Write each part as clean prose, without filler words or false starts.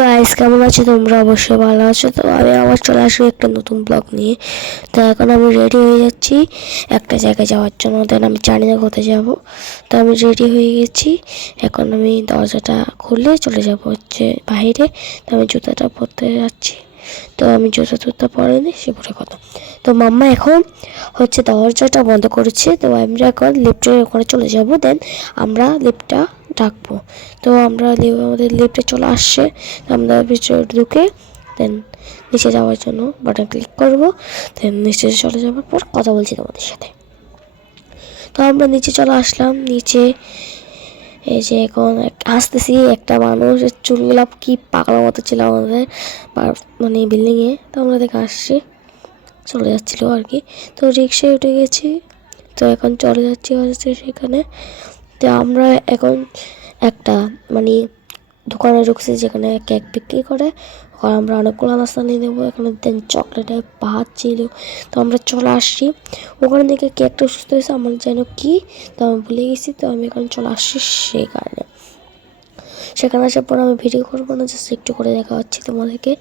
Guys, কেমন আছো তোমরা? অবশ্যই ভালো আছো। তো আমি আবার চলে আসবো একটা নতুন ব্লগ নিয়ে। তো এখন আমি রেডি হয়ে যাচ্ছি একটা জায়গায় যাওয়ার জন্য। দেন আমি জানি না কোথায় যাব। তো আমি রেডি হয়ে গেছি। এখন আমি দরজাটা খুলে চলে যাব হচ্ছে বাইরে। তো আমি জুতাটা পরতে যাচ্ছি। তো আমি জুতা টুতা পরেনি, সে পরে কথা। তো মাম্মা এখন হচ্ছে দরজাটা বন্ধ করেছে। তো আমরা এখন লিফটের ওখানে চলে যাব। দেন আমরা লিফটটা ডাকবো। তো আমরা আমাদের লিফটে চলে আসছে। আমরা ভিতরে ঢুকে দেন নিচে যাওয়ার জন্য বাটন ক্লিক করবো। দেন নিচে চলে যাওয়ার পর কথা বলছি তোমাদের সাথে। তো আমরা নিচে চলে আসলাম। নিচে এই যে এখন আসতেছি, একটা মানুষের চুলগুলা কি পাগলা মতো ছিল আমাদের মানে বিল্ডিংয়ে। তো আমরা দেখে আসছি, চলে যাচ্ছিলো আর কি। তো রিক্সায় উঠে গেছি। তো এখন চলে যাচ্ছি হচ্ছে সেখানে। তো আমরা এখন একটা মানে দোকানে ঢুকছি যেখানে কেক বিক্রি করে। ওখানে আমরা অনেকগুলো নাস্তা নিয়ে নেবো। এখানে দেন চকলেটের ভাত ছিল। তো আমরা চলে আসছি ওখানে থেকে। কেকটা সুস্থ হয়েছে আমার যেন কি, তো আমি ভুলে গেছি। তো আমি এখন চলে আসছি সেই কারণে। সেখানে আসার পর আমি ভিডিও করবো না, জাস্ট একটু করে দেখা হচ্ছে তোমাদেরকে,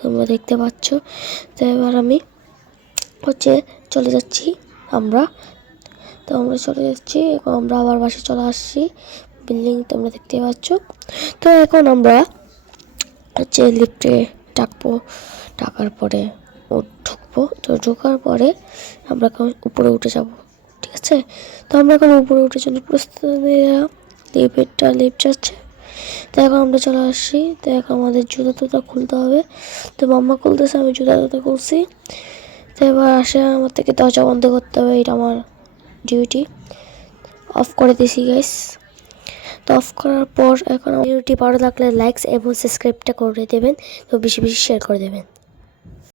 তোমরা দেখতে পাচ্ছ। তো এবার আমি হচ্ছে চলে যাচ্ছি আমরা। তো আমরা চলে যাচ্ছি এখন, আমরা আবার বাসে চলে আসছি। বিল্ডিং তোমরা দেখতে পাচ্ছ। তো এখন আমরা হচ্ছে লিফটে ডাকবো, ডাকার পরে ঢুকবো। তো ঢোকার পরে আমরা এখন উপরে উঠে যাব, ঠিক আছে? তো আমরা এখন উপরে উঠে জন্য প্রস্তুতি লিফট যাচ্ছে। তো এখন আমরা চলে আসছি। তো এখন আমাদের জুতা টুতা খুলতে হবে। তো মাম্মা খুলতেছে, আমি জুতা টুতা খুলছি। তো এবার আসে আমার থেকে দরজা বন্ধ করতে হবে, এটা আমার ডিউটি। অফ করে দিয়েছি গাইস। তো অফ করার পর এখন ভিডিওটি ভালো লাগলে লাইকস এবং সাবস্ক্রাইবটা করে দেবেন। তো বেশি বেশি শেয়ার করে দেবেন।